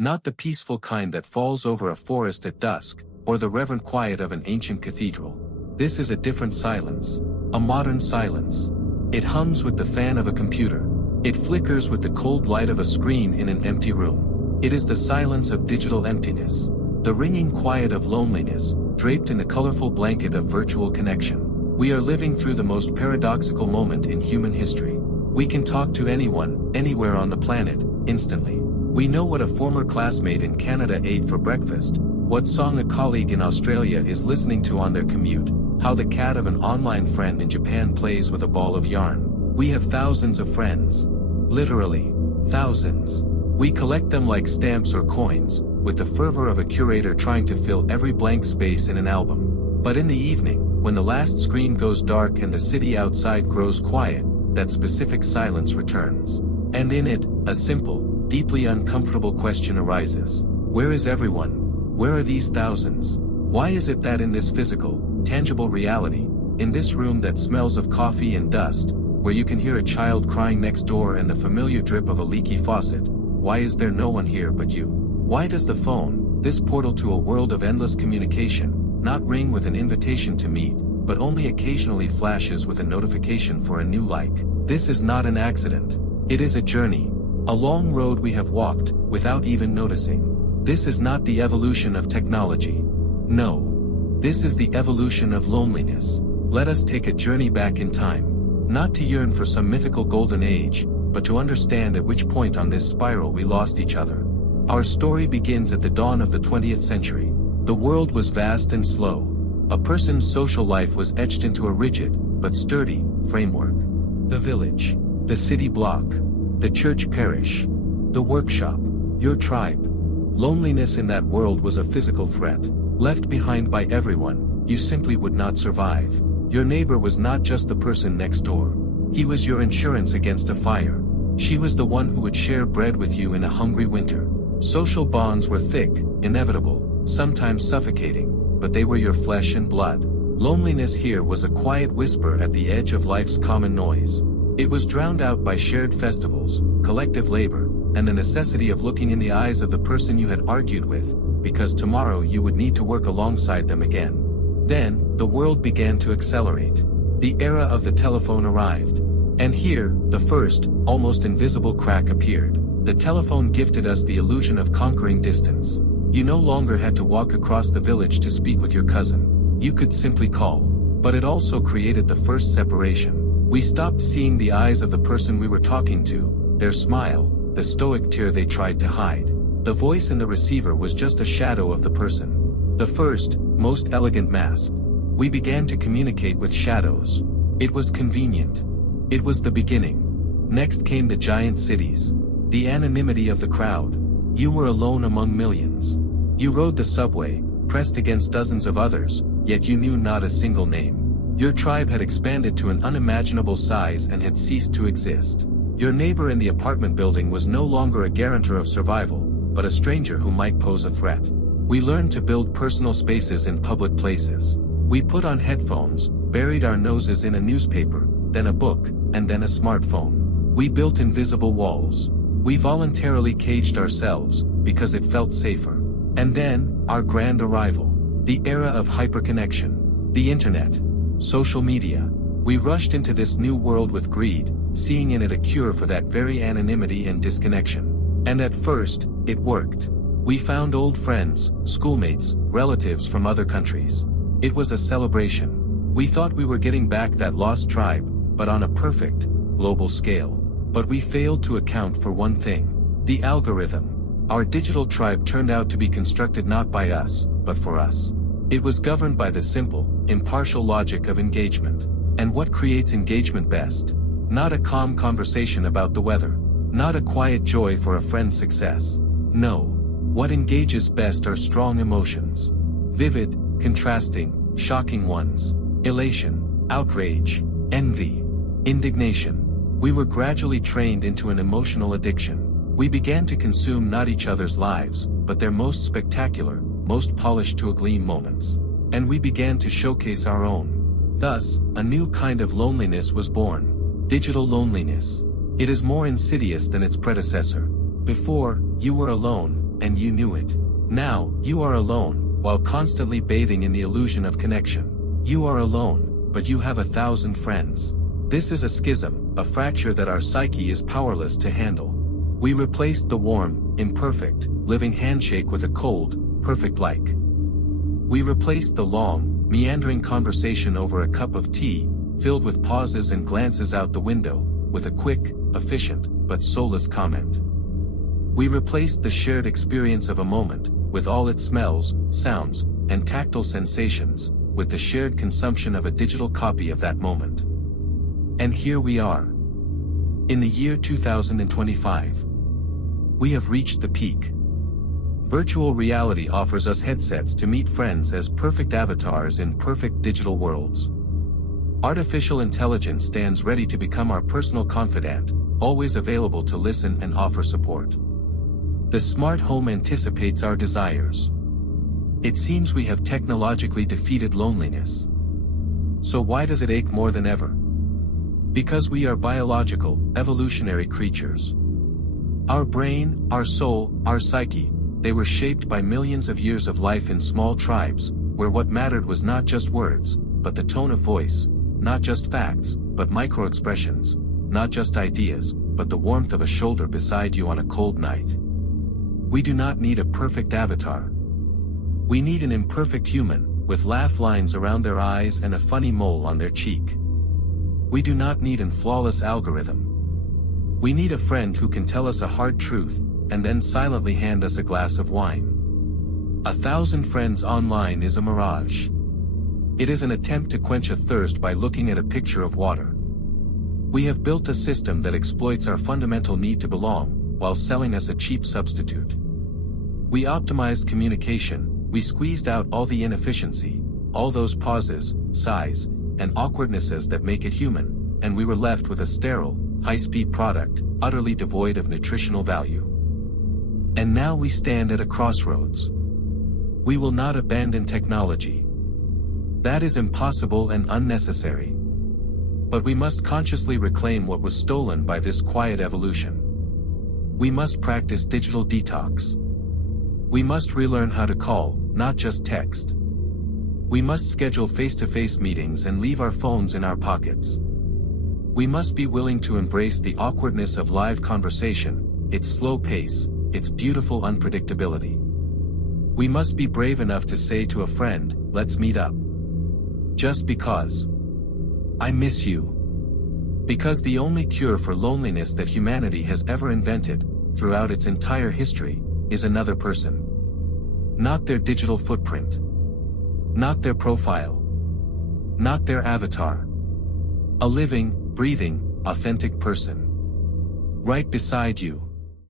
Not the peaceful kind that falls over a forest at dusk, or the reverent quiet of an ancient cathedral. This is a different silence. A modern silence. It hums with the fan of a computer. It flickers with the cold light of a screen in an empty room. It is the silence of digital emptiness. The ringing quiet of loneliness, draped in a colorful blanket of virtual connection. We are living through the most paradoxical moment in human history. We can talk to anyone, anywhere on the planet, instantly. We know what a former classmate in Canada ate for breakfast, what song a colleague in Australia is listening to on their commute, how the cat of an online friend in Japan plays with a ball of yarn. We have thousands of friends. Literally, thousands. We collect them like stamps or coins, with the fervor of a curator trying to fill every blank space in an album. But in the evening, when the last screen goes dark and the city outside grows quiet, that specific silence returns. And in it, a simple, deeply uncomfortable question arises. Where is everyone? Where are these thousands? Why is it that in this physical, tangible reality, in this room that smells of coffee and dust, where you can hear a child crying next door and the familiar drip of a leaky faucet, why is there no one here but you? Why does the phone, this portal to a world of endless communication, not ring with an invitation to meet, but only occasionally flashes with a notification for a new like? This is not an accident. It is a journey. A long road we have walked, without even noticing. This is not the evolution of technology. No. This is the evolution of loneliness. Let us take a journey back in time. Not to yearn for some mythical golden age, but to understand at which point on this spiral we lost each other. Our story begins at the dawn of the 20th century. The world was vast and slow. A person's social life was etched into a rigid, but sturdy, framework. The village. The city block. The church parish. The workshop. Your tribe. Loneliness in that world was a physical threat. Left behind by everyone, you simply would not survive. Your neighbor was not just the person next door. He was your insurance against a fire. She was the one who would share bread with you in a hungry winter. Social bonds were thick, inevitable, sometimes suffocating, but they were your flesh and blood. Loneliness here was a quiet whisper at the edge of life's common noise. It was drowned out by shared festivals, collective labor, and the necessity of looking in the eyes of the person you had argued with, because tomorrow you would need to work alongside them again. Then, the world began to accelerate. The era of the telephone arrived. And here, the first, almost invisible crack appeared. The telephone gifted us the illusion of conquering distance. You no longer had to walk across the village to speak with your cousin. You could simply call. But it also created the first separation. We stopped seeing the eyes of the person we were talking to, their smile, the stoic tear they tried to hide. The voice in the receiver was just a shadow of the person. The first, most elegant mask. We began to communicate with shadows. It was convenient. It was the beginning. Next came the giant cities. The anonymity of the crowd. You were alone among millions. You rode the subway, pressed against dozens of others, yet you knew not a single name. Your tribe had expanded to an unimaginable size and had ceased to exist. Your neighbor in the apartment building was no longer a guarantor of survival, but a stranger who might pose a threat. We learned to build personal spaces in public places. We put on headphones, buried our noses in a newspaper, then a book, and then a smartphone. We built invisible walls. We voluntarily caged ourselves, because it felt safer. And then, our grand arrival. The era of hyperconnection. The internet. Social media. We rushed into this new world with greed, seeing in it a cure for that very anonymity and disconnection. And at first, it worked. We found old friends, schoolmates, relatives from other countries. It was a celebration. We thought we were getting back that lost tribe, but on a perfect, global scale. But we failed to account for one thing. The algorithm. Our digital tribe turned out to be constructed not by us, but for us. It was governed by the simple, impartial logic of engagement. And what creates engagement best? Not a calm conversation about the weather. Not a quiet joy for a friend's success. No. What engages best are strong emotions. Vivid, contrasting, shocking ones. Elation, outrage, envy, indignation. We were gradually trained into an emotional addiction. We began to consume not each other's lives, but their most spectacular, most polished to a gleam moments. And we began to showcase our own. Thus, a new kind of loneliness was born. Digital loneliness. It is more insidious than its predecessor. Before, you were alone, and you knew it. Now, you are alone, while constantly bathing in the illusion of connection. You are alone, but you have 1,000 friends. This is a schism, a fracture that our psyche is powerless to handle. We replaced the warm, imperfect, living handshake with a cold, perfect like. We replaced the long, meandering conversation over a cup of tea, filled with pauses and glances out the window, with a quick, efficient, but soulless comment. We replaced the shared experience of a moment, with all its smells, sounds, and tactile sensations, with the shared consumption of a digital copy of that moment. And here we are. In the year 2025. We have reached the peak. Virtual reality offers us headsets to meet friends as perfect avatars in perfect digital worlds. Artificial intelligence stands ready to become our personal confidant, always available to listen and offer support. The smart home anticipates our desires. It seems we have technologically defeated loneliness. So why does it ache more than ever? Because we are biological, evolutionary creatures. Our brain, our soul, our psyche, they were shaped by millions of years of life in small tribes, where what mattered was not just words, but the tone of voice, not just facts, but micro-expressions, not just ideas, but the warmth of a shoulder beside you on a cold night. We do not need a perfect avatar. We need an imperfect human, with laugh lines around their eyes and a funny mole on their cheek. We do not need an flawless algorithm. We need a friend who can tell us a hard truth, and then silently hand us a glass of wine. 1,000 friends online is a mirage. It is an attempt to quench a thirst by looking at a picture of water. We have built a system that exploits our fundamental need to belong, while selling us a cheap substitute. We optimized communication, we squeezed out all the inefficiency, all those pauses, sighs, and awkwardnesses that make it human, and we were left with a sterile, high-speed product, utterly devoid of nutritional value. And now we stand at a crossroads. We will not abandon technology. That is impossible and unnecessary. But we must consciously reclaim what was stolen by this quiet evolution. We must practice digital detox. We must relearn how to call, not just text. We must schedule face-to-face meetings and leave our phones in our pockets. We must be willing to embrace the awkwardness of live conversation, its slow pace, its beautiful unpredictability. We must be brave enough to say to a friend, let's meet up. Just because. I miss you. Because the only cure for loneliness that humanity has ever invented, throughout its entire history, is another person. Not their digital footprint. Not their profile. Not their avatar. A living, breathing, authentic person. Right beside you.